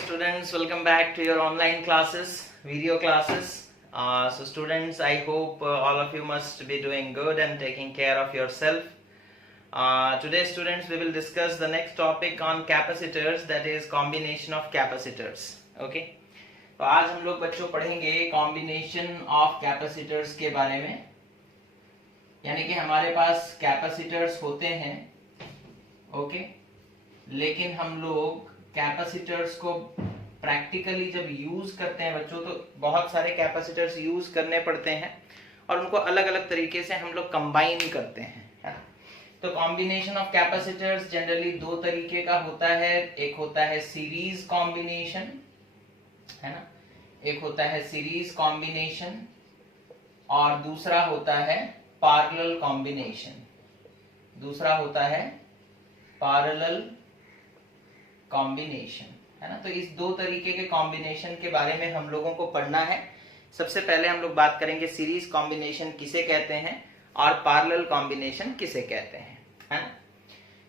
students, welcome back to your online classes, video classes. So students, I hope all of you must be doing good and taking care of yourself. Today students, we will discuss the next topic on capacitors, that is combination of capacitors. Okay, तो आज हम लोग बच्चों पढ़ेंगे combination of capacitors के बारे में, यानी कि हमारे पास कैपेसिटर्स होते हैं, ओके, लेकिन हम लोग कैपेसिटर्स को प्रैक्टिकली जब यूज करते हैं बच्चों, तो बहुत सारे कैपेसिटर्स यूज करने पड़ते हैं और उनको अलग अलग तरीके से हम लोग कंबाइन करते हैं, है ना। तो कॉम्बिनेशन ऑफ कैपेसिटर्स जनरली दो तरीके का होता है, एक होता है सीरीज कॉम्बिनेशन, है ना, एक होता है सीरीज कॉम्बिनेशन और दूसरा होता है पैरेलल कॉम्बिनेशन, दूसरा होता है पैरेलल कॉम्बिनेशन, है ना। तो इस दो तरीके के कॉम्बिनेशन के बारे में हम लोगों को पढ़ना है। सबसे पहले हम लोग बात करेंगे सीरीज कॉम्बिनेशन किसे कहते हैं और पैरेलल कॉम्बिनेशन किसे कहते हैं, है ना।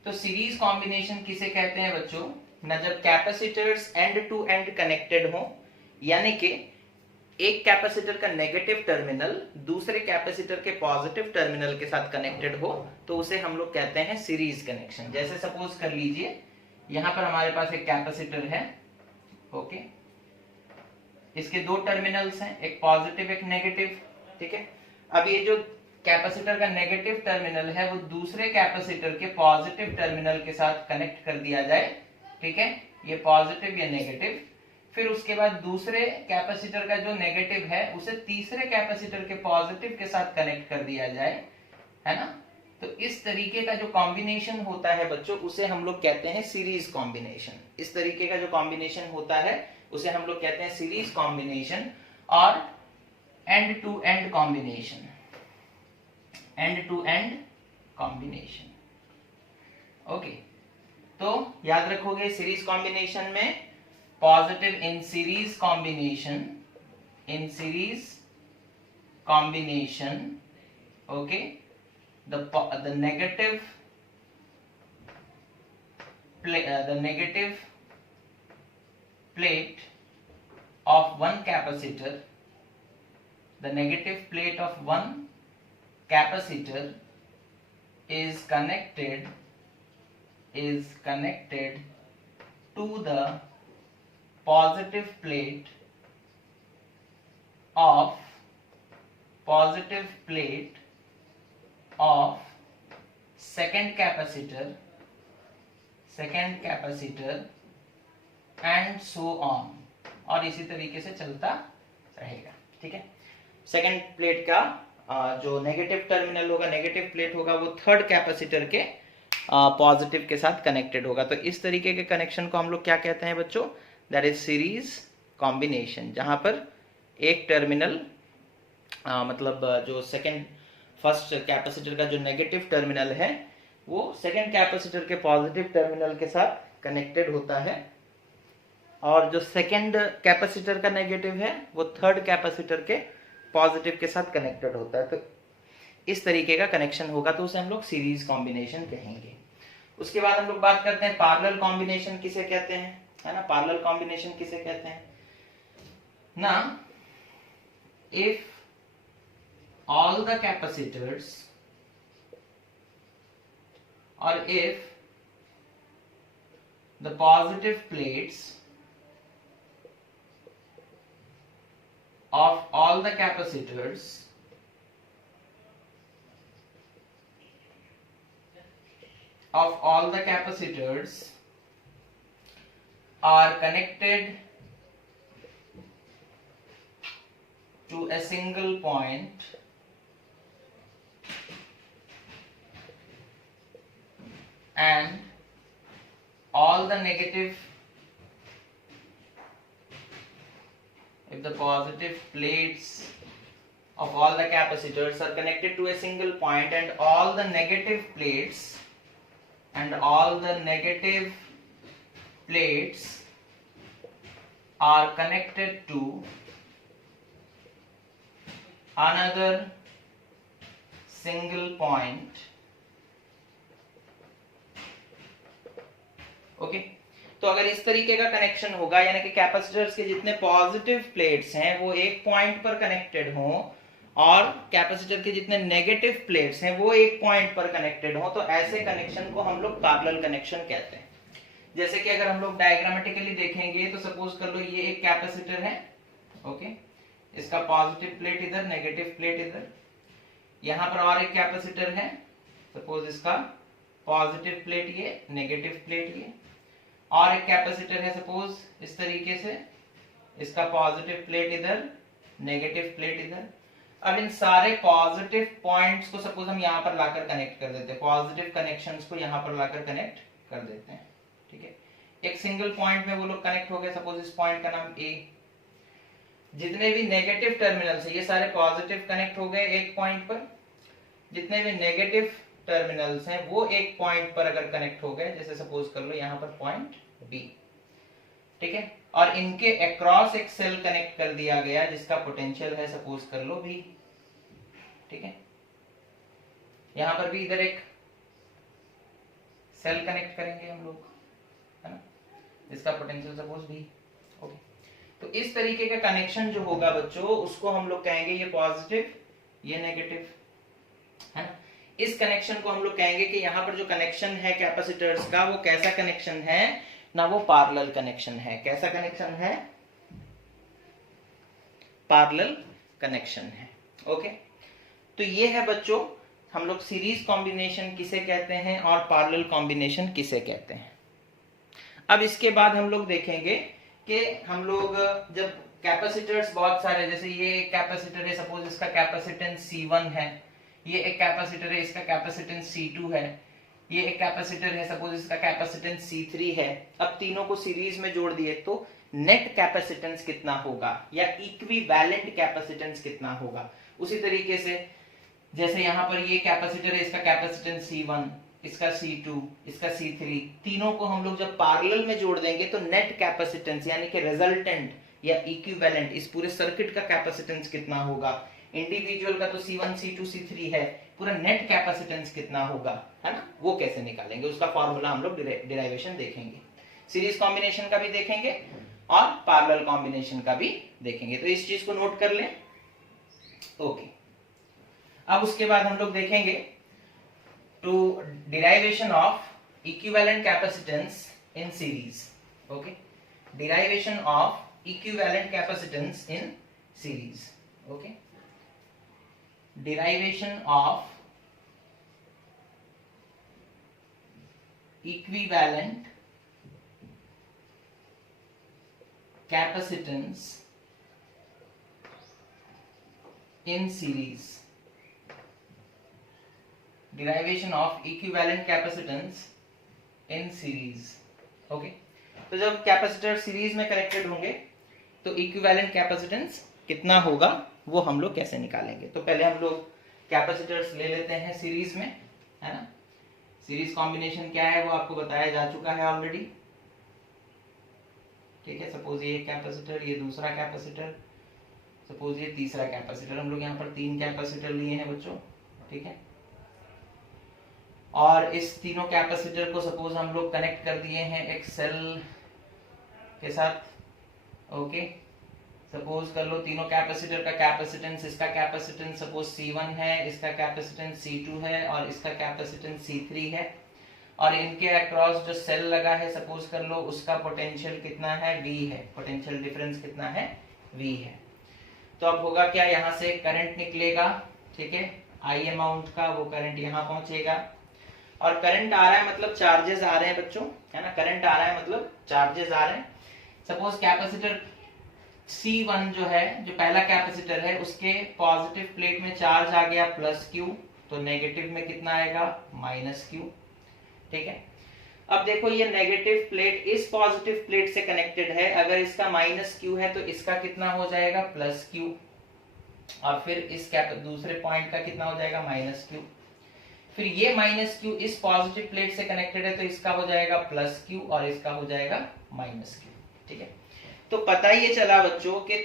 तो सीरीज कॉम्बिनेशन किसे कहते हैं बच्चों, ना जब capacitors end to end connected हो, यानी कि एक कैपेसिटर का नेगेटिव टर्मिनल दूसरे कैपेसिटर के पॉजिटिव टर्मिनल के साथ कनेक्टेड हो, तो उसे हम लोग कहते हैं सीरीज कनेक्शन। जैसे सपोज कर लीजिए यहां पर हमारे पास एक कैपेसिटर है, ओके, इसके दो टर्मिनल्स हैं, एक पॉजिटिव एक नेगेटिव, ठीक है। अब ये जो कैपेसिटर का नेगेटिव टर्मिनल है वो दूसरे कैपेसिटर के पॉजिटिव टर्मिनल के साथ कनेक्ट कर दिया जाए, ठीक है, ये पॉजिटिव या नेगेटिव। फिर उसके बाद दूसरे कैपेसिटर का जो नेगेटिव है उसे तीसरे कैपेसिटर के पॉजिटिव के साथ कनेक्ट कर दिया जाए, है ना। तो इस तरीके का जो कॉम्बिनेशन होता है बच्चों, उसे हम लोग कहते हैं सीरीज कॉम्बिनेशन। इस तरीके का जो कॉम्बिनेशन होता है उसे हम लोग कहते हैं सीरीज कॉम्बिनेशन और end to end combination, end to end combination, okay. तो याद रखोगे सीरीज कॉम्बिनेशन में positive in series combination, in series combination, okay, the negative plate of one capacitor, the negative plate of one capacitor is connected to the positive plate of second capacitor and so on, और इसी तरीके से चलता रहेगा, ठीक है। Second plate का जो नेगेटिव टर्मिनल होगा, नेगेटिव प्लेट होगा, वो थर्ड कैपेसिटर के पॉजिटिव के साथ कनेक्टेड होगा। तो इस तरीके के कनेक्शन को हम लोग क्या कहते हैं बच्चों, दैट इज सीरीज कॉम्बिनेशन, जहां पर एक टर्मिनल मतलब जो फर्स्ट कैपेसिटर का जो नेगेटिव टर्मिनल है वो सेकेंड कैपेसिटर के पॉजिटिव टर्मिनल के साथ कनेक्टेड होता है, और जो सेकेंड कैपेसिटर का नेगेटिव है वो थर्ड कैपेसिटर के पॉजिटिव के साथ कनेक्टेड होता है। तो इस तरीके का कनेक्शन होगा, तो उसे हम लोग सीरीज कॉम्बिनेशन कहेंगे। उसके बाद हम लोग बात करते हैं पैरेलल कॉम्बिनेशन किसे कहते हैं, है ना। पैरेलल कॉम्बिनेशन किसे कहते हैं ना, if all the capacitors, or if the positive plates of all the capacitors are connected to a single point and all the negative, if the positive plates of all the capacitors are connected to a single point and all the negative plates are connected to another single point, okay. तो अगर इस तरीके का connection होगा, यानी कि capacitors के जितने पॉजिटिव प्लेट्स हैं वो एक पॉइंट पर कनेक्टेड हों और कैपेसिटर के जितने नेगेटिव प्लेट्स हैं वो एक पॉइंट पर कनेक्टेड हों, तो ऐसे कनेक्शन को हम लोग पैरेलल कनेक्शन कहते हैं। जैसे कि अगर हम लोग डायग्रामेटिकली देखेंगे तो सपोज कर लो ये एक कैपेसिटर है, ओके, इसका पॉजिटिव प्लेट इधर, नेगेटिव प्लेट इधर, यहां पर और एक कैपेसिटर है, सपोज इसका पॉजिटिव प्लेट ये, नेगेटिव प्लेट ये, और एक कैपेसिटर है सपोज इस तरीके से, इसका पॉजिटिव प्लेट इधर, नेगेटिव प्लेट इधर। अब इन सारे पॉजिटिव पॉइंट्स को सपोज हम यहां पर लाकर कनेक्ट कर देते हैं, पॉजिटिव कनेक्शंस को यहां पर लाकर कनेक्ट कर देते हैं, ठीक है। एक सिंगल पॉइंट में वो लोग कनेक्ट हो गए, सपोज इस पॉइंट का नाम ए। जितने भी नेगेटिव टर्मिनल्स है ये सारे पॉजिटिव कनेक्ट हो गए एक पॉइंट पर, जितने भी नेगेटिव टर्मिनल्स हैं वो एक पॉइंट पर अगर कनेक्ट हो गए, जैसे सपोज कर लो यहां पर पॉइंट बी, ठीक है, और इनके अक्रॉस एक सेल कनेक्ट कर दिया गया जिसका पोटेंशियल है सपोज कर लो भी, ठीक है। यहां पर भी इधर एक सेल कनेक्ट करेंगे हम लोग, है ना, जिसका पोटेंशियल सपोज भी, ओके। तो इस तरीके का कनेक्शन जो होगा बच्चों उसको हम लोग कहेंगे ये पॉजिटिव, ये नेगेटिव, है ना। इस कनेक्शन को हम लोग कहेंगे कि यहाँ पर जो कनेक्शन है कैपेसिटर्स का वो कैसा कनेक्शन है ना, वो पैरेलल कनेक्शन है। कैसा कनेक्शन है? पैरेलल कनेक्शन है, ओके। तो ये है बच्चों हम लोग सीरीज कॉम्बिनेशन किसे कहते हैं और पैरेलल कॉम्बिनेशन किसे कहते हैं। अब इसके बाद हम लोग देखेंगे कि हम लोग जब कैपेसिटर्स बहुत सारे, जैसे ये कैपेसिटर है सपोज इसका कैपेसिटेंस C1 है, ये एक कैपेसिटर है इसका कैपेसिटेंस C2 है, ये एक कैपेसिटर है सपोज इसका कैपेसिटेंस C3 है। अब तीनों को सीरीज में जोड़ दिए तो नेट कैपेसिटेंस कितना होगा या इक्विवेलेंट कैपेसिटेंस कितना होगा। उसी तरीके से जैसे यहाँ पर ये कैपेसिटर है इसका कैपेसिटेंस C1, इसका C2, इसका C3, तीनों को हम लोग जब पैरेलल में जोड़ देंगे तो नेट कैपेसिटेंस यानी कि रिजल्टेंट या इक्विवेलेंट इस पूरे सर्किट का कैपेसिटेंस कितना होगा। इंडिविजुअल का तो C1, C2, C3 है, पूरा नेट कैपेसिटेंस कितना होगा, है ना, वो कैसे निकालेंगे उसका फॉर्मूला हम लोग डिराइवेशन देखेंगे। सीरीज कॉम्बिनेशन का भी देखेंगे और पैरेलल कॉम्बिनेशन का भी देखेंगे, तो इस चीज को नोट कर लें, ओके। अब उसके बाद हम लोग देखेंगे to derivation of equivalent capacitance in series, okay, derivation of equivalent capacitance in series, okay, derivation of equivalent capacitance in series, derivation of equivalent capacitance in series, okay। तो जब कैपेसिटर सीरीज में connected होंगे तो equivalent capacitance कितना होगा वो हम लोग कैसे निकालेंगे। तो पहले हम लोग कैपेसिटर्स ले लेते हैं सीरीज में, है ना। सीरीज कॉम्बिनेशन क्या है वो आपको बताया जा चुका है ऑलरेडी, ठीक है। सपोज ये कैपेसिटर, ये दूसरा कैपेसिटर, सपोज ये तीसरा कैपेसिटर, हम लोग यहाँ पर 3 कैपेसिटर लिए हैं बच्चों, ठीक है। और इस तीनों कैपेसिटर को सपोज हम लोग कनेक्ट कर दिए हैं एक सेल के साथ, ओके। सपोज कर लो तीनों कैपेसिटर का कैपेसिटेंस, इसका कैपेसिटेंस सपोज C1 है, इसका कैपेसिटेंस C2 है और इसका कैपेसिटेंस C3 है, और इनके अक्रॉस जो सेल लगा है सपोज कर लो उसका पोटेंशियल कितना है, V है, पोटेंशियल डिफरेंस कितना है, V है। तो अब होगा क्या, यहाँ से करंट निकलेगा, ठीक है, I अमाउंट का, वो करंट यहाँ पहुंचेगा, और करंट आ रहा है मतलब चार्जेस आ रहे हैं बच्चों, है ना, करंट आ रहा है मतलब चार्जेस आ रहे हैं। सपोज कैपेसिटर C1 जो है, जो पहला कैपेसिटर है, उसके पॉजिटिव प्लेट में चार्ज आ गया +Q, तो नेगेटिव में कितना आएगा, -Q, ठीक है। अब देखो ये नेगेटिव प्लेट इस पॉजिटिव प्लेट से कनेक्टेड है, अगर इसका -Q है तो इसका कितना हो जाएगा, +Q, और फिर इस दूसरे पॉइंट का कितना हो जाएगा, -Q, फिर ये -Q इस पॉजिटिव प्लेट से कनेक्टेड है तो इसका हो जाएगा +Q और इसका हो जाएगा -Q, ठीक है। तो पता ये चला बच्चों कि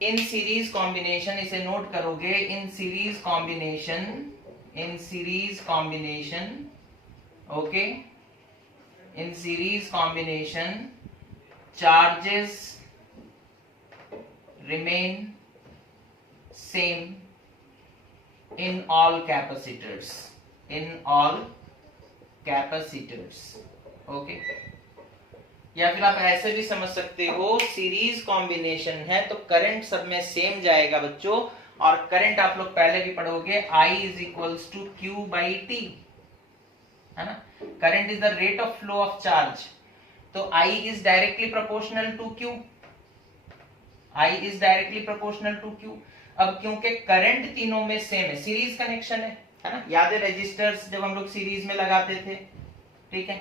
इन सीरीज कॉम्बिनेशन, इसे नोट करोगे, इन series combination, okay, in series combination charges remain same in all capacitors, okay. या फिर आप ऐसे भी समझ सकते हो, सीरीज कॉम्बिनेशन है तो करंट सब में सेम जाएगा बच्चों, और करंट आप लोग पहले भी पढ़ोगे, I is equals to Q by T, है ना। Current is the rate of flow of charge, तो I is directly proportional to Q, I is directly proportional to Q। अब क्योंकि करंट तीनों में सेम है, सीरीज कनेक्शन है ना। याद है रेजिस्टर्स जब हम लोग सीरीज में लगाते थे, ठीक है।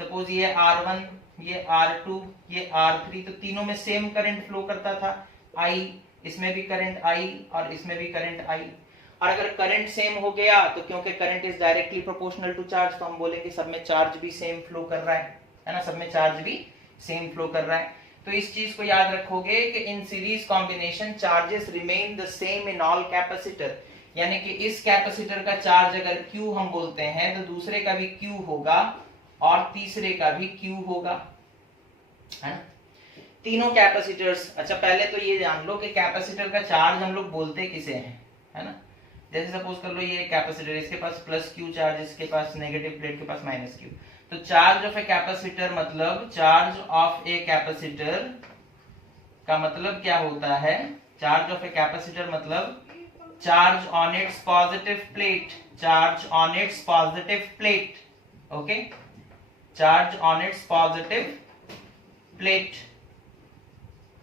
सपोज ये R1, ये R2, ये R3, तो तीनों में सेम करंट फ्लो करता था, I, इसमें भी करंट I और इसमें भी करंट I। और अगर करंट सेम हो गया तो क्योंकि current is directly proportional to charge, तो हम बोलेंगे सब में चार्ज भी सेम फ्लो कर रहा है ना, सब में चार्ज भी सेम फ्लो कर रहा है। तो इस चीज को याद रखोगे कि इन series combination charges remain the same in all capacitor, यानी कि इस कैपेसिटर का चार्ज अगर Q हम बोलते हैं तो दूसरे का भी Q होगा और तीसरे का भी Q होगा, है ना। तीनों कैपेसिटर्स, अच्छा पहले तो ये जान लो कि कैपेसिटर का चार्ज हम लोग बोलते किसे हैं, है ना। जैसे सपोज कर लो ये कैपेसिटर, इसके पास प्लस Q चार्ज, इसके पास नेगेटिव प्लेट के पास माइनस Q, तो चार्ज ऑफ ए कैपेसिटर मतलब चार्ज ऑफ ए कैपेसिटर का मतलब क्या होता है, चार्ज ऑफ ए कैपेसिटर मतलब charge on it's positive plate, charge on it's positive plate, okay, charge on it's positive plate,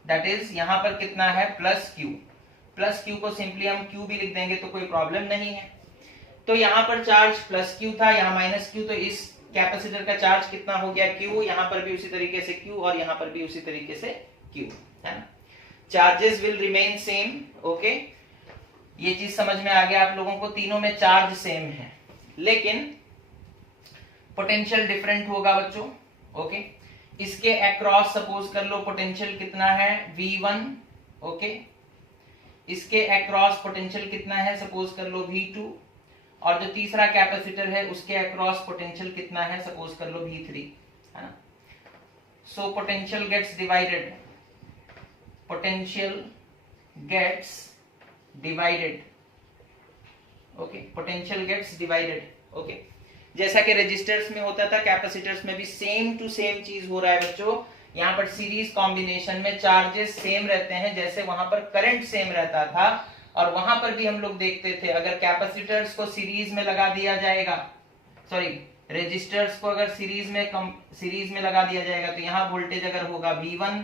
that is यहां पर कितना है प्लस Q, प्लस Q को सिंपली हम Q भी लिख देंगे तो कोई प्रॉब्लम नहीं है। तो यहां पर चार्ज प्लस Q था, यहां माइनस Q, तो इस कैपेसिटर का चार्ज कितना हो गया Q, यहां पर भी उसी तरीके से Q और यहां पर भी उसी तरीके से Q, है ना। Charges will remain same, okay, ये चीज समझ में आ गया आप लोगों को, तीनों में चार्ज सेम है लेकिन पोटेंशियल डिफरेंट होगा बच्चों, ओके। इसके अक्रॉस सपोज कर लो पोटेंशियल कितना है V1, ओके, इसके अक्रॉस पोटेंशियल कितना है सपोज कर लो V2, और जो तीसरा कैपेसिटर है उसके अक्रॉस पोटेंशियल कितना है सपोज कर लो V3, है ना। So potential gets divided, potential gets divided, okay, potential gets divided, okay. जैसा कि रेजिस्टर्स में होता था, कैपेसिटर्स में भी सेम टू सेम चीज हो रहा है बच्चों। यहाँ पर सीरीज कॉम्बिनेशन में चार्जेस सेम रहते हैं, जैसे वहां पर करंट सेम रहता था, और वहां पर भी हम लोग देखते थे अगर कैपेसिटर्स को सीरीज में लगा दिया जाएगा, सॉरी रेजिस्टर्स को अगर सीरीज में लगा दिया जाएगा तो यहाँ वोल्टेज अगर होगा V1,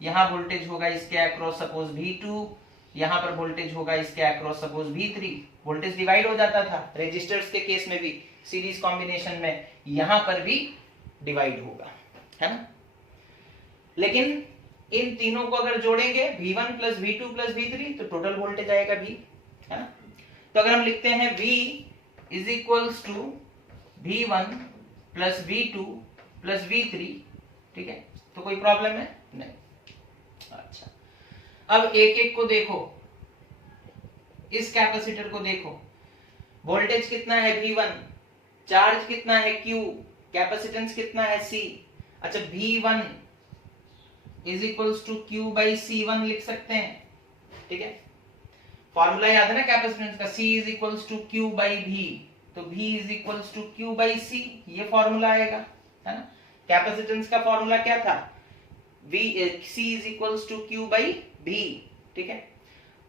यहाँ वोल्टेज होगा इसके अक्रॉस सपोज V2, यहाँ पर वोल्टेज होगा इसके across suppose V3, voltage divide हो जाता था। रेजिस्टर्स के केस में भी सीरीज कॉम्बिनेशन में यहां पर भी डिवाइड होगा, है ना। लेकिन इन तीनों को अगर जोड़ेंगे V1 plus V2 plus V3 तो टोटल वोल्टेज आएगा V, है ना। तो अगर हम लिखते हैं V is equals to V1 plus V2 plus V3, ठीक है, तो कोई प्रॉब्लम है नहीं। अच्छा, अब एक एक को देखो, इस कैपेसिटर को देखो, वोल्टेज कितना है V1, चार्ज कितना है Q, कैपेसिटेंस कितना है C। अच्छा, V1 is equals to Q by C1 लिख सकते हैं, ठीक है। फॉर्मूला याद है ना कैपेसिटेंस का, C is equals to Q by V, तो V is equals to Q by C, ये फॉर्मूला आएगा, है ना। कैपेसिटेंस का फॉर्मूला क्या था, C is equals to Q by V, ठीक है।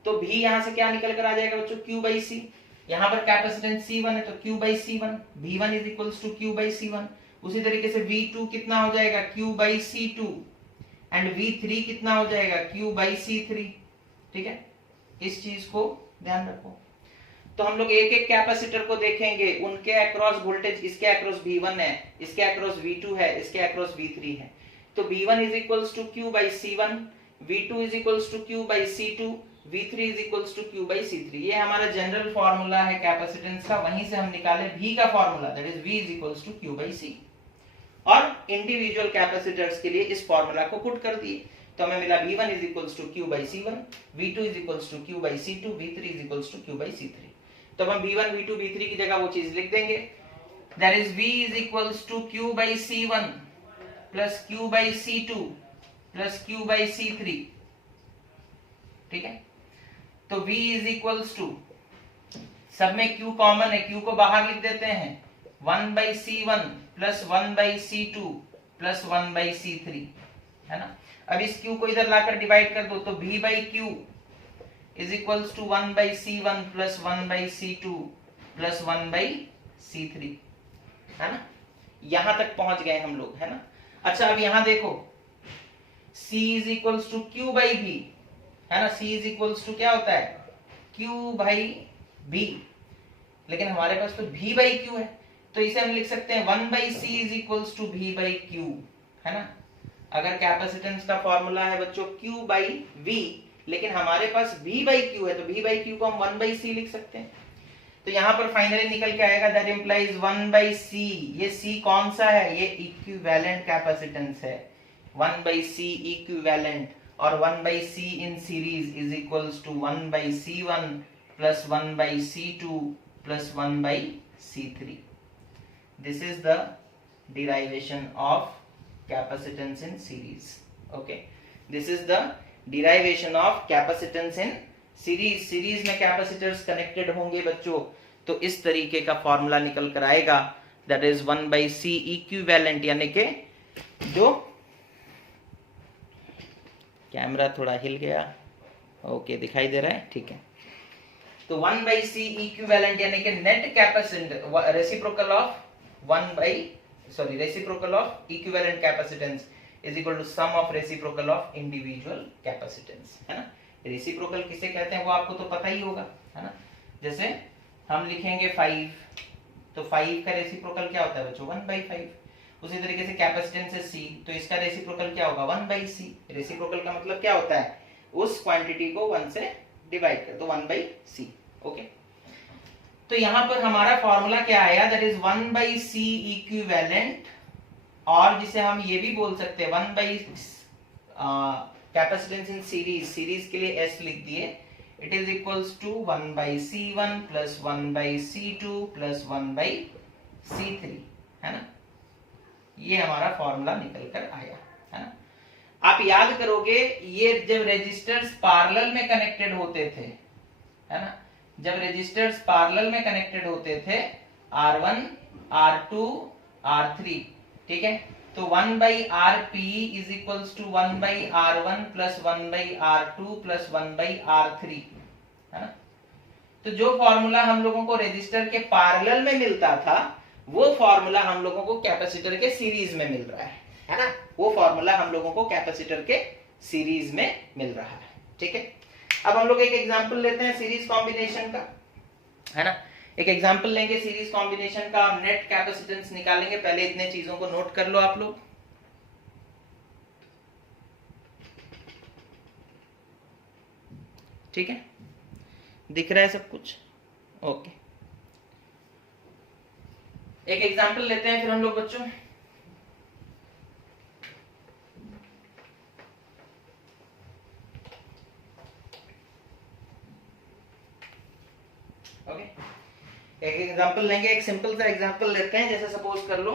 तो V यहां से क्या निकल कर आ जाएगा बच्चों, Q बाई C, यहां पर कैपेसिटेंस C1 है तो Q by C1, V1 is equals to Q by C1। उसी तरीके से V2 कितना हो जाएगा, Q by C2, and V3 कितना हो जाएगा, Q बाई C3, ठीक है। इस चीज को ध्यान रखो। तो हम लोग एक एक कैपेसिटर को देखेंगे, उनके अक्रॉस वोल्टेज, इसके अक्रॉस V1 है, इसके अक्रॉस V2 है, इसके अक्रॉस V3 है। तो V1 is equals to Q by C1, V2 is equals to Q by C2, V3 is equals to Q by C3। ये हमारा जनरल फॉर्मूला है कैपेसिटेंस का, वहीं से हम निकाले V का formula, that is V is equals to Q by C, और इंडिविजुअल कैपेसिटर्स के लिए इस फॉर्मूला को पुट कर दिए, तो हमें मिला V1 is equals to Q by C1, V2 is equals to Q by C2, V3 is equals to Q by C3। तो हम V1, V2, V3 की जगह वो चीज लिख देंगे। That is V is equals to Q by C1 plus Q by C2 plus Q by C3। ठीक है, तो V इज इक्वल्स टू, सब में Q कॉमन है, Q को बाहर लिख देते हैं, 1 by C1 plus 1 by C2 plus 1 by C3, है ना। अब इस Q को इधर लाकर डिवाइड कर दो, तो V by Q is equals to 1 by C1 plus 1 by C2 plus 1 by C3, है ना। यहां तक पहुंच गए हम लोग, है ना। अच्छा, अब यहां देखो, C is equals to Q by V, है ना। C इज इक्वल्स टू क्या होता है, Q बाई V, लेकिन हमारे पास तो V बाई Q है, तो इसे हम लिख सकते हैं 1 by C is equals to V by Q, है ना। अगर कैपेसिटेंस का फॉर्मूला है बच्चों Q बाई V, लेकिन हमारे पास V बाई Q है, तो V बाई Q को हम 1 बाई C लिख सकते हैं। तो यहां पर फाइनली निकल के आएगा दैट इंप्लाइज 1 बाई C। ये C कौन सा है, ये इक्विवेलेंट कैपेसिटेंस है, 1 बाई C इक्विवेलेंट, और 1 by C in series is equals to 1 by C1 plus 1 by C2 plus 1 by C3। This is the derivation of capacitance in series. Okay, this is the derivation of capacitance in series. Series में capacitors connected होंगे बच्चों, तो इस तरीके का formula निकल कर आएगा, that is 1 by C equivalent, यानी कि जो कैमरा थोड़ा हिल गया, ओके दिखाई दे रहा है, ठीक है। तो 1 बाई C इक्विवेलेंट यानी कि net capacitance, reciprocal of 1 by reciprocal of equivalent capacitance is equal to sum of reciprocal of individual capacitance, है ना। रेसिप्रोकल किसे कहते हैं वो आपको तो पता ही होगा, है ना। जैसे हम लिखेंगे 5, तो 5 का रेसिप्रोकल क्या होता है बच्चों, 1 बाई 5। उसी तरीके से कैपेसिटेंस है C, तो इसका रेसिप्रोकल क्या होगा, 1 बाई C। रेसिप्रोकल का मतलब क्या होता है, उस क्वांटिटी को 1 से डिवाइड कर दो, 1 बाई C। ओके, तो यहां पर हमारा फॉर्मूला क्या आया, that is 1 by C equivalent, और जिसे हम ये भी बोल सकते हैं 1 by capacitance in series, series के लिए S लिख दिए, it is equals to 1 by C1 plus 1 by C2 plus 1 by C3, है ना। ये हमारा फॉर्मूला निकल कर आया, है ना। आप याद करोगे, ये जब रेजिस्टर्स पैरेलल में कनेक्टेड होते थे, है ना, जब रेजिस्टर्स पैरेलल में कनेक्टेड होते थे, R1, R2, R3, ठीक है, तो 1 by Rp is equals to 1 by R1 plus 1 by R2 plus 1 by R3, है ना। तो जो फॉर्मूला हम लोगों को रेजिस्टर के पैरेलल में मिलता था, वो फॉर्मूला हम लोगों को कैपेसिटर के सीरीज में मिल रहा है ना। वो फॉर्मूला हम लोगों को कैपेसिटर के सीरीज में मिल रहा है, ठीक है। अब हम लोग एक एग्जांपल लेते हैं सीरीज कॉम्बिनेशन का, है ना। एक एग्जांपल लेंगे सीरीज कॉम्बिनेशन का, नेट कैपेसिटेंस निकालेंगे। पहले इतने चीजों को नोट कर लो आप लोग, ठीक है, दिख रहा है सब कुछ, ओके। एक एग्जांपल लेते हैं फिर हम लोग बच्चों। ओके, एक एग्जांपल लेंगे, एक सिंपल सा एग्जांपल लेते हैं। जैसे सपोज कर लो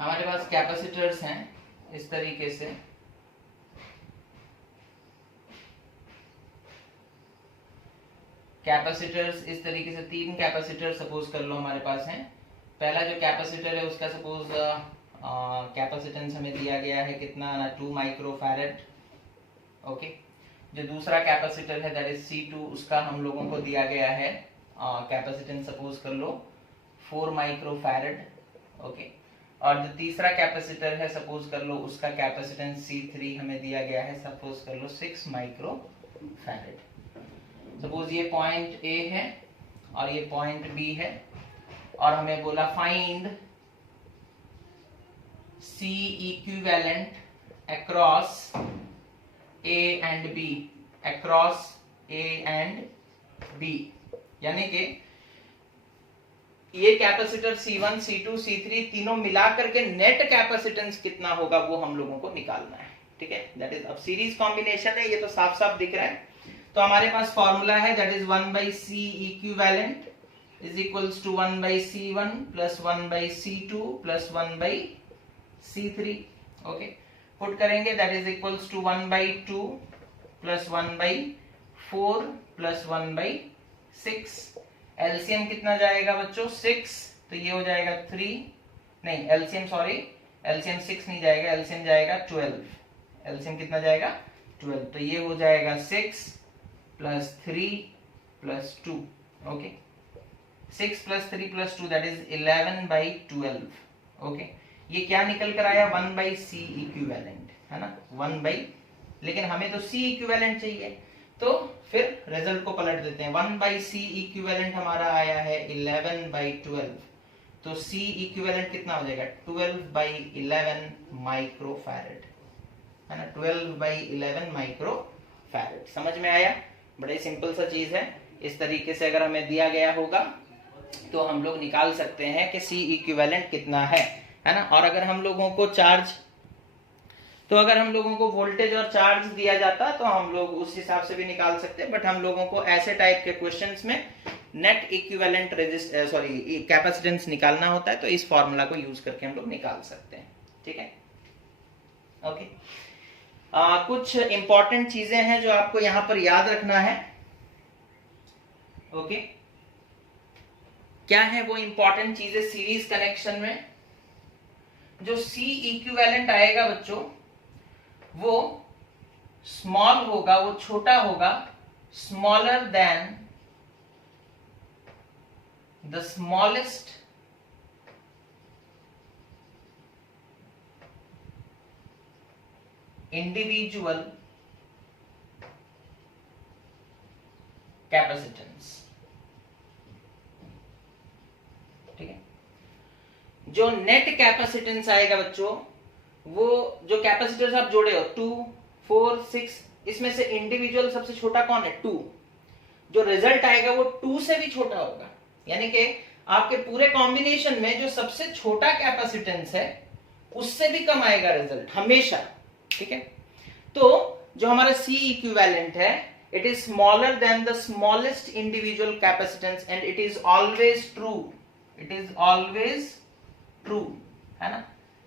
हमारे पास कैपेसिटर्स हैं इस तरीके से, कैपेसिटर्स इस तरीके से 3 कैपेसिटर सपोज कर लो हमारे पास हैं। पहला जो कैपेसिटर है उसका सपोज कैपेसिटेंस हमें दिया गया है कितना, 2 माइक्रोफैरेड, ओके। जो दूसरा कैपेसिटर है दैट इज C2, उसका हम लोगों को दिया गया है कैपेसिटेंस सपोज कर लो 4 माइक्रोफैरेड, ओके। और जो तीसरा कैपेसिटर है सपोज कर लो उसका कैपेसिटेंस C3 हमें दिया गया है सपोज कर लो 6 माइक्रोफैरेड। सपोज ये पॉइंट A है और ये पॉइंट B है, और हमें बोला find C equivalent across A and B, across A and B, यानी कि ये कैपेसिटर C1, C2, C3 तीनों मिलाकर के नेट कैपेसिटेंस कितना होगा वो हम लोगों को निकालना है, ठीक है। दैट इज, अब सीरीज कॉम्बिनेशन है, ये तो साफ साफ दिख रहा है। तो हमारे पास फॉर्मूला है that is 1 by C equivalent, is equals to 1/C1 plus 1/C2 plus 1/C3. Okay, put करेंगे that is equals to 1/2 plus 1/4 plus 1/6. LCM कितना जाएगा बच्चों? 6, तो ये हो जाएगा 3, नहीं एलसीएम सॉरी, एलसीएम 6 नहीं जाएगा, एलसीएम जाएगा 12. एलसीएम कितना जाएगा? 12. तो ये हो जाएगा 6 plus 3 plus 2. Okay, 6 plus 3 plus 2 that is 11/12. Okay, ये क्या निकल कर आया? 1/C इक्विवेलेंट, है ना, 1/, लेकिन हमें तो C इक्विवेलेंट चाहिए, तो फिर रिजल्ट को पलट देते हैं. 1/C इक्विवेलेंट हमारा आया है 11/12. तो C इक्विवेलेंट कितना हो जाएगा? 12/11 माइक्रोफैरेड, है ना, 12/11 माइक्रोफैरेड. समझ में आया? बड़े सिंपल सा चीज है. इस तरीके से अगर हमें दिया गया होगा तो हम लोग निकाल सकते हैं कि C इक्विवेलेंट कितना है ना. और अगर हम लोगों को चार्ज, तो अगर हम लोगों को वोल्टेज और चार्ज दिया जाता तो हम लोग उस हिसाब से भी निकाल सकते हैं, बट हम लोगों को ऐसे टाइप के क्वेश्चंस में नेट इक्विवेलेंट कैपेसिटेंस निकालना होता है, तो इस फॉर्मूला को यूज करके हम लोग निकाल सकते हैं. ठीक है, ओके. कुछ इंपॉर्टेंट चीजें हैं जो आपको यहां पर याद रखना है. ओके, क्या है वो इंपॉर्टेंट चीजें सीरीज कनेक्शन में? जो C इक्विवेलेंट आएगा बच्चों, वो स्मॉल होगा, वो छोटा होगा, smaller than the smallest individual capacitance. ठीक है, जो नेट कैपेसिटेंस आएगा बच्चों, वो जो कैपेसिटर्स आप जोड़े हो 2, 4, 6, इसमें से इंडिविजुअल सबसे छोटा कौन है? 2. जो रिजल्ट आएगा वो 2 से भी छोटा होगा, यानी कि आपके पूरे कॉम्बिनेशन में जो सबसे छोटा कैपेसिटेंस है उससे भी कम आएगा रिजल्ट हमेशा. ठीक है, तो जो हमारा C इक्विवेलेंट है, it is smaller than the smallest individual capacitance and it is always true. It is always true, है ना.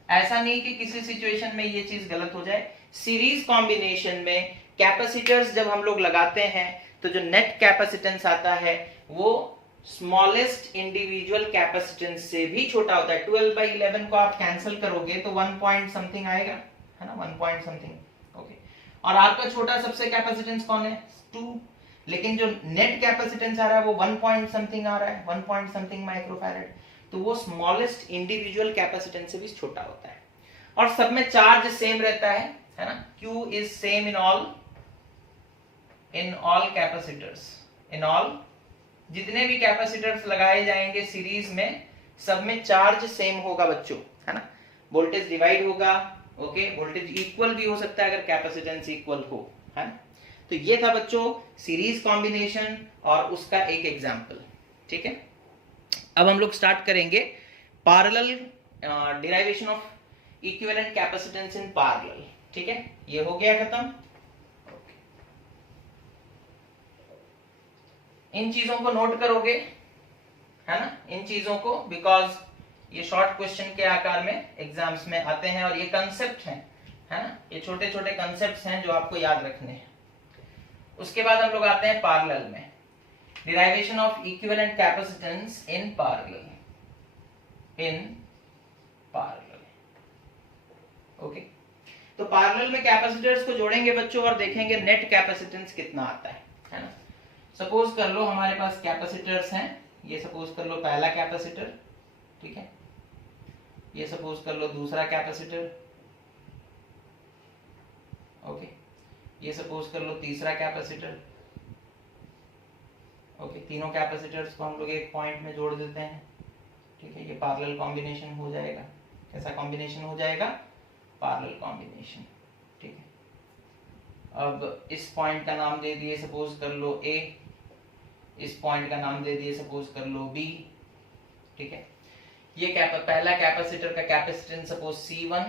ऐसा नहीं कि किसी सिचुएशन में ये चीज गलत हो जाए. सीरीज कॉम्बिनेशन में कैपेसिटर्स जब हम लोग लगाते हैं तो जो नेट कैपेसिटेंस आता है वो स्मॉलेस्ट इंडिविजुअल कैपेसिटेंस से भी छोटा होता है. 12/11 को आप कैंसिल करोगे तो 1 पॉइंट समथिंग आएगा, है ना, 1 पॉइंट समथिंग. ओके, और आपका छोटा सबसे कैपेसिटेंस कौन है? 2. लेकिन जो नेट कैपेसिटेंस आ रहा है वो 1 पॉइंट समथिंग आ रहा है, 1 पॉइंट समथिंग माइक्रोफैरेड. तो वो स्मॉलेस्ट इंडिविजुअल कैपेसिटेंस से भी छोटा होता है. और सब में चार्ज सेम रहता है ना. Q is same in all capacitors. In all, जितने भी कैपेसिटर्स लगाए जाएंगे सीरीज में, सब में चार्ज सेम होगा बच्चों, है ना. वोल्टेज डिवाइड होगा. ओके, वोल्टेज इक्वल भी हो सकता है अगर कैपेसिटेंस इक्वल हो, है ना. तो ये था बच्चों सीरीज कॉम्बिनेशन और उसका एक एग्जांपल. ठीक है, अब हम लोग स्टार्ट करेंगे parallel derivation of equivalent capacitance in parallel. ठीक है, ये हो गया खत्म. इन चीजों को नोट करोगे, है ना, इन चीजों को, बिकॉज ये शॉर्ट क्वेश्चन के आकार में एग्जाम्स में आते हैं और ये कंसेप्ट हैं, है ना, ये छोटे छोटे कंसेप्ट्स हैं जो आपको याद रखने हैं. उसके बाद हम लोग आते हैं पैरेलल में. Derivation of equivalent capacitance in parallel. Okay. तो पैरेलल में कैपेसिटर्स को जोड़ेंगे बच्चों और देखेंगे नेट कैपेसिटेंस कितना आता है ना. सपोज कर लो हमारे पास कैपेसिटर्स हैं. ये सपोज कर लो पहला कैपेसिटर. ठीक है, ये सपोज कर लो दूसरा कैपेसिटर. ओके, ये सपोज कर लो तीसरा कैपेसिटर. ओके, तीनों कैपेसिटर्स को हम लोग एक पॉइंट में जोड़ देते हैं. ठीक है, ये पैरेलल कॉम्बिनेशन हो जाएगा. कैसा कॉम्बिनेशन हो जाएगा? Parallel combination. ठीक है, अब इस पॉइंट का नाम दे दिए सपोज कर लो A, इस पॉइंट का नाम दे दिए सपोज कर लो B. ठीक है, ये पहला कैपेसिटर का कैपेसिटेंस सपोज C1,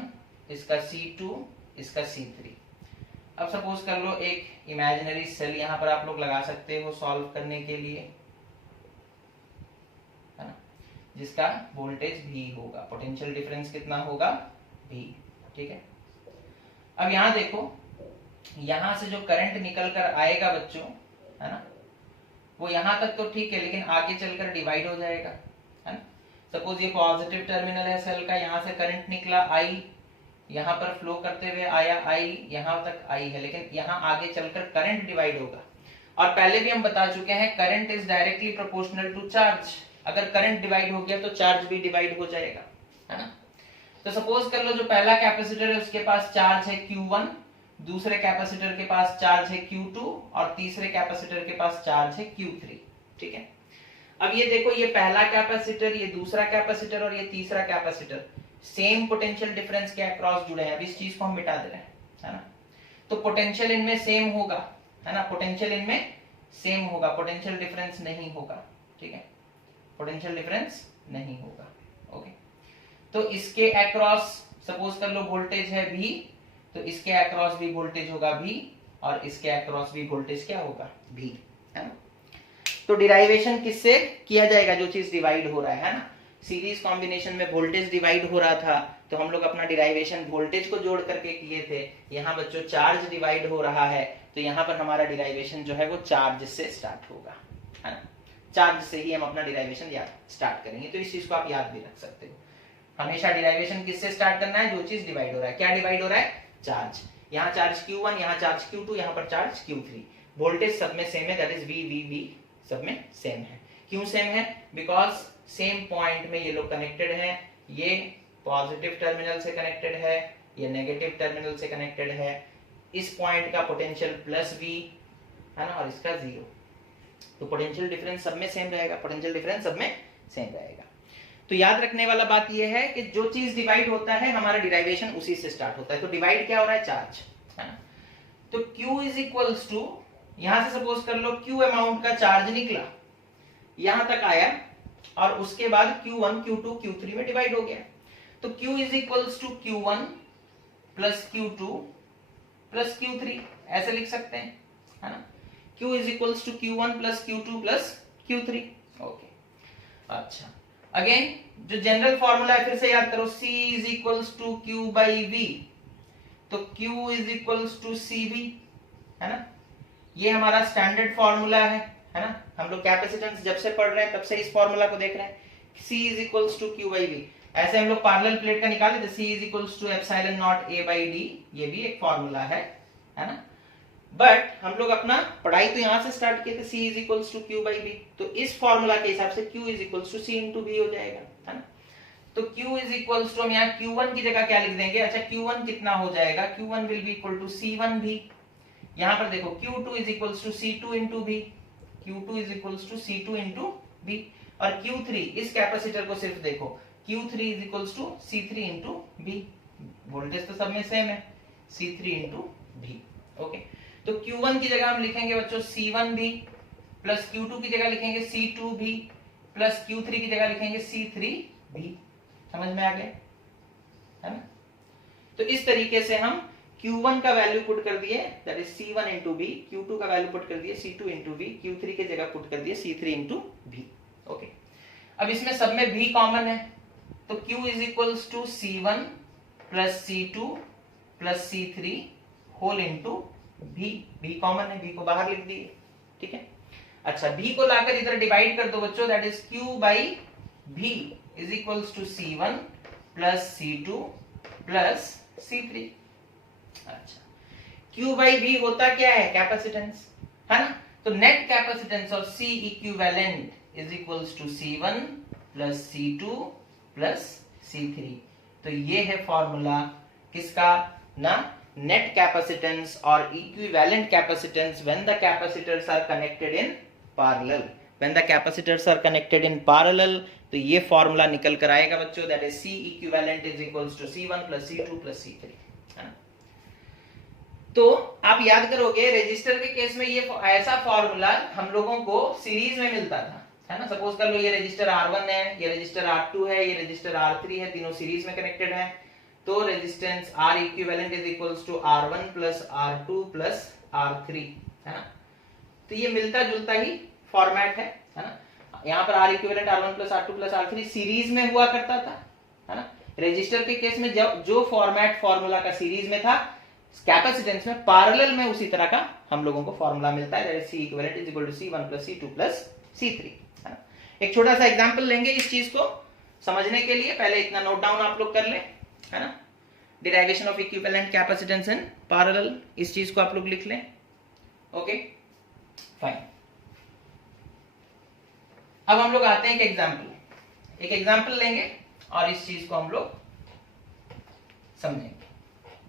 इसका C2, इसका C3. अब सपोज कर लो एक इमेजिनरी सेल यहां पर आप लोग लगा सकते हो सॉल्व करने के लिए. जिसका वोल्टेज V होगा। पोटेंशियल डिफरेंस कितना होगा? V। ठीक है, अब यहां देखो, यहां से जो करंट निकल कर आएगा बच्चों, है ना, वो यहां तक तो ठीक है, लेकिन आगे चलकर डिवाइड हो जाएगा, है ना। सपोज ये पॉजिटिव टर्मिनल है सेल का, यहां से करंट निकला I, यहां पर फ्लो करते हुए आया I, यहां तक I है, लेकिन यहां आगे चलकर करंट डिवाइड होगा। और पहले भी हम बता चुके हैं, current is directly proportional to charge. अगर करंट डिवाइड हो गया तो चार्ज भी डिवाइड हो जाएगा, है ना। तो सपोज कर लो जो पहला कैपेसिटर है उसके पास चार्ज है Q1, दूसरे कैपेसिटर के पास चार्ज है Q2 और तीसरे कैपेसिटर के पास चार्ज है Q3। ठीक है, अब ये देखो, ये पहला कैपेसिटर, ये दूसरा कैपेसिटर और ये तीसरा कैपेसिटर सेम पोटेंशियल डिफरेंस के अक्रॉस जुड़े हैं। अब इस चीज को हम मिटा दे रहे हैं, है ना। तो पोटेंशियल इनमें सेम होगा, है ना, पोटेंशियल इनमें सेम होगा, पोटेंशियल डिफरेंस नहीं होगा। ठीक है, पोटेंशियल डिफरेंस नहीं होगा। ओके, तो इसके अक्रॉस सपोज कर लो वोल्टेज है V, तो इसके अक्रॉस भी वोल्टेज होगा V और इसके अक्रॉस भी वोल्टेज क्या होगा? V, है ना। तो डिराइवेशन किससे किया जाएगा? जो चीज डिवाइड हो रहा है ना। सीरीज कॉम्बिनेशन में वोल्टेज डिवाइड हो रहा था, तो हम लोग अपना डिराइवेशन वोल्टेज को जोड़ करके किए थे। यहाँ बच्चों चार्ज डिवाइड हो रहा है, तो यहाँ पर हमारा डिराइवेशन जो है वो चार्ज से स्टार्ट होगा, है ना। चार्ज से ही हम अपना डिराइवेशन याद स्टार्ट करेंगे, तो इस चीज को आप याद भी रख सकते हो। हमेशा डिराइवेशन किससे स्टार्ट करना है? जो चीज डिवाइड हो रहा है। क्या डिवाइड हो रहा है? चार्ज। यहाँ चार्ज Q1, यहाँ चार्ज Q2, यहाँ पर चार्ज Q3। वोल्टेज सब में सेम है, दैट इज V सब में सेम है। क्यों सेम है? बिकॉज सेम पॉइंट में ये लोग कनेक्टेड हैं। ये पॉजिटिव टर्मिनल से कनेक्टेड है, ये नेगेटिव टर्मिनल से कनेक्टेड है। इस पॉइंट का पोटेंशियल प्लस V है ना, और इसका 0। तो पोटेंशियल डिफरेंस सब में सेम रहेगा, पोटेंशियल डिफरेंस सब में सेम रहेगा। तो याद रखने वाला बात यह है कि जो चीज डिवाइड होता है हमारा डिराइवेशन उसी से स्टार्ट होता है। तो डिवाइड क्या हो रहा है? चार्ज, है ना। तो Q इज इक्वल्स टू, यहां से सपोज कर लो Q अमाउंट का चार्ज निकला, यहां तक आया और उसके बाद Q1, Q2, Q3 में डिवाइड हो गया। तो Q is equals to Q1 plus Q2 plus Q3, ऐसे लिख सकते हैं, है ना। Q is equals to Q1 plus Q2 plus Q3। Okay, अच्छा, अगेन जो जनरल फॉर्मूला है फिर से याद करो, C is equals to Q by V, तो Q is equals to CV, है ना। ये हमारा स्टैंडर्ड फॉर्मूला है ना। हम लोग कैपेसिटेंस जब से पढ़ रहे हैं तब से इस फॉर्मूला को देख रहे हैं। C is equals to Q by V। ऐसे हम लोग पैरेलल प्लेट का निकाले थे, C is equals to epsilon naught A by D, ये भी एक फॉर्मूला है ना। बट हम लोग अपना पढ़ाई तो यहां से स्टार्ट किए थे, C is equals to Q by V, तो इस फॉर्मूला के हिसाब से Q is equals to C into V हो जाएगा, है ना। तो Q इज इक्वल्स टू, हम यहाँ Q1 की जगह क्या लिख देंगे? अच्छा, Q1 कितना हो जाएगा? Q1 will be equal to C1 भी। यहाँ पर देखो Q2 is equals to C2 into V, Q2 is equals to C2 into V। और Q3, इस कैपेसिटर को सिर्फ देखो, Q3 is equals to C3 into V। Voltage तो सब में सेम है, C3 इंटू V। ओके, तो Q1 की जगह हम लिखेंगे बच्चों C1 भी, प्लस Q2 की जगह लिखेंगे C2 भी, प्लस Q3 की जगह लिखेंगे C3 भी। समझ में आ गया, है ना। तो इस तरीके से हम Q1 का वैल्यू पुट कर दिए, that is C1 into V, Q2 का वैल्यू पुट कर दिए C2 इंटू V, Q3 की जगह पुट कर दिए C3 इंटू V। ओके, अब इसमें सब में V कॉमन है, तो Q is equals to C1 plus C2 plus C3 whole into V। V common है, V को बाहर लिख दिए, ठीक है। अच्छा, V को लाकर इधर डिवाइड कर दो बच्चों, that is Q by V is equals to C1 plus C2 plus C3। अच्छा, Q बाई V होता क्या है? कैपेसिटेंस, है ना। तो नेट कैपेसिटेंस और C equivalent is equals to C1 plus C2 plus C3। तो ये है फॉर्मूला किसका ना? नेट कैपेसिटेंस और equivalent capacitance when the capacitors are connected in parallel. When the capacitors are connected in parallel, तो ये formula निकल कर आएगा बच्चों, that is C equivalent is equals to C1 plus C2 plus C3, है ना। तो आप याद करोगे रेजिस्टर के केस में ये ऐसा फॉर्मूला हम लोगों को सीरीज में मिलता था, है ना। सपोज कर लो ये रजिस्टर R1 है, ये रजिस्टर R2 है, ये रजिस्टर R3 है, तीनों सीरीज में कनेक्टेड है। तो resistance R equivalent is equals to R1 plus R2 plus R3, है ना। तो ये मिलता जुलता ही फॉर्मेट है ना। यहाँ पर R equivalent R1 plus R2 plus R3 series में हुआ करता था, है ना। रेजिस्टर के केस में जो फॉर्मेट फॉर्मूला का सीरीज में था, कैपेसिटेंस में पैरेलल में उसी तरह का हम लोगों को फॉर्मूला मिलता है, that is C equivalent is equal to C1 plus C2 plus C3, है ना। एक छोटा सा एग्जांपल लेंगे इस चीज को समझने के लिए, पहले इतना नोट डाउन आप लोग कर ले, है ना। Derivation of equivalent capacitance in parallel, इस चीज को आप लोग लिख लें। Okay fine. अब हम लोग आते हैं एक एग्जांपल लेंगे और इस चीज को हम लोग समझेंगे,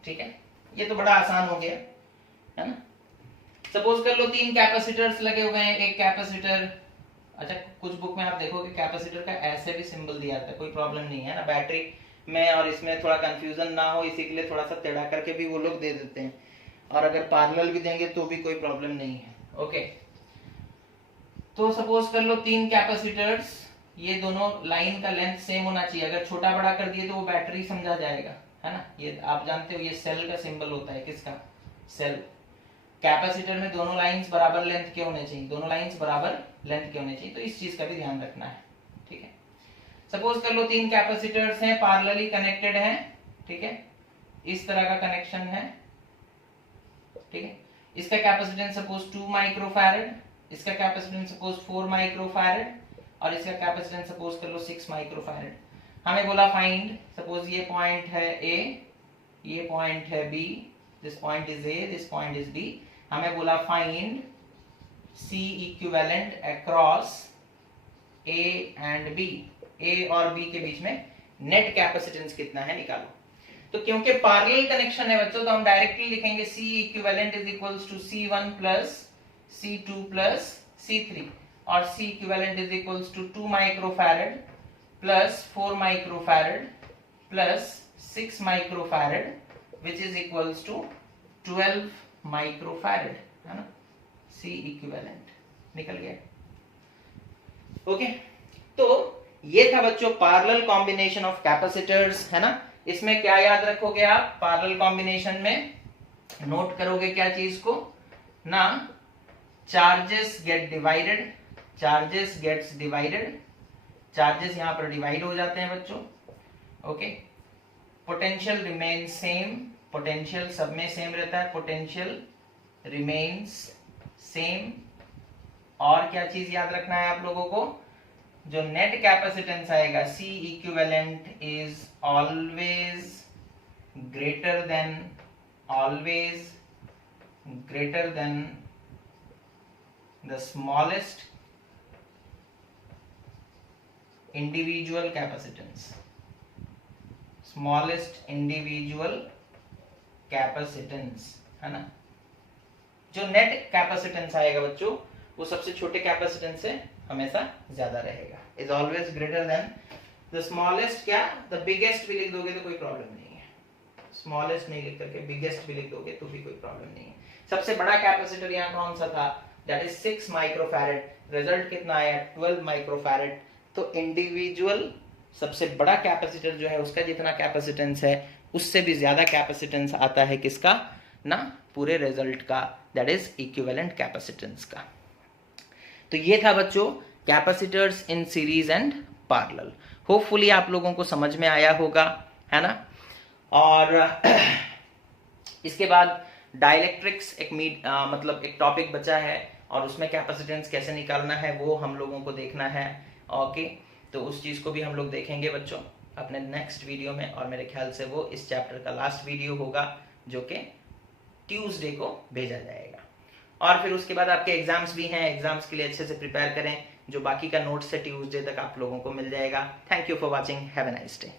ठीक है। ये तो बड़ा आसान हो गया, है ना। सपोज कर लो 3 कैपेसिटर्स लगे हुए हैं, एक कैपेसिटर, अच्छा कुछ बुक में आप देखोगे कैपेसिटर का ऐसे भी सिंबल दिया था, कोई प्रॉब्लम नहीं है ना, बैटरी में और इसमें थोड़ा कंफ्यूजन ना हो इसी के लिए थोड़ा सा टेढ़ा करके भी वो लोग दे देते हैं, और अगर पैरेलल भी देंगे तो भी कोई प्रॉब्लम नहीं है। ओके, तो सपोज कर लो 3 कैपेसिटर्स, ये दोनों लाइन का लेंथ सेम होना चाहिए, अगर छोटा बड़ा कर दिए तो वो बैटरी समझा जाएगा, है ना। ये आप जानते हो ये सेल का सिंबल होता है, किसका, सेल। कैपेसिटर में दोनों लाइंस बराबर लेंथ के होने चाहिए, दोनों लाइंस बराबर लेंथ के होने चाहिए, तो इस चीज का भी ध्यान रखना है, ठीक है। सपोज कर लो 3 कैपेसिटर्स हैं, पैरेलली कनेक्टेड हैं, ठीक है, इस तरह का कनेक्शन है, ठीक है। इसका कैपेसिटेंस सपोज 2 माइक्रोफैरड, इसका कैपेसिटेंस सपोज 4 माइक्रोफैरड, और इसका कैपेसिटेंस सपोज कर लो 6 माइक्रोफैरड। हमें बोला फाइंड, सपोज ये पॉइंट है A, ये पॉइंट है B, this point is A, this point is B। हमें बोला find C equivalent across A and B, A और B के बीच में नेट कैपेसिटेंस कितना है निकालो। तो क्योंकि पैरेलल कनेक्शन है बच्चों, तो हम डायरेक्टली लिखेंगे C equivalent is equals to C1 plus C2 plus C3, और C equivalent is equals to 2 microfarad plus 4 microfarad plus 6 microfarad which is equals to 12 microfarad, है ना। C इक्विवेलेंट निकल गया। ओके, तो ये था बच्चों पैरेलल कॉम्बिनेशन ऑफ कैपेसिटर्स, है ना। इसमें क्या याद रखोगे आप, पैरेलल कॉम्बिनेशन में नोट करोगे क्या चीज को ना, charges get divided, charges gets divided, charges यहां पर डिवाइड हो जाते हैं बच्चों। Okay, potential remain same, potential सब में सेम रहता है, पोटेंशियल रिमेन्स सेम। और क्या चीज याद रखना है आप लोगों को, जो नेट कैपेसिटेंस आएगा C equivalent is always greater than the smallest individual capacitance, smallest individual capacitance, है ना। जो नेट कैपेसिटेंस आएगा बच्चों वो सबसे छोटे कैपेसिटेंस से हमेशा ज्यादा रहेगा, is always greater than the smallest, क्या द बिगेस्ट भी लिख दोगे तो कोई प्रॉब्लम नहीं है, स्मॉलेस्ट नहीं लिख करके बिगेस्ट भी लिख दोगे तो भी कोई प्रॉब्लम नहीं है। सबसे बड़ा कैपेसिटर यहाँ कौन सा था, दैट इज 6 माइक्रोफैरड, रिजल्ट कितना आया 12 माइक्रोफैरड। तो इंडिविजुअल सबसे बड़ा कैपेसिटर जो है उसका जितना कैपेसिटेंस है उससे भी ज्यादा कैपेसिटेंस आता है किसका ना, पूरे रिजल्ट का, दैट इज इक्विवेलेंट कैपेसिटेंस का। तो ये था बच्चों capacitors in series and parallel. Hopefully आप लोगों को समझ में आया होगा, है ना। और इसके बाद डाइलेक्ट्रिक्स एक मतलब एक टॉपिक बचा है और उसमें कैपेसिटेंस कैसे निकालना है वो हम लोगों को देखना है। ओके, तो उस चीज को भी हम लोग देखेंगे बच्चों अपने नेक्स्ट वीडियो में, और मेरे ख्याल से वो इस चैप्टर का लास्ट वीडियो होगा जो कि ट्यूसडे को भेजा जाएगा। और फिर उसके बाद आपके एग्जाम्स भी हैं, एग्जाम्स के लिए अच्छे से प्रिपेयर करें, जो बाकी का नोट्स है ट्यूसडे तक आप लोगों को मिल जाएगा। Thank you for watching, have a nice day.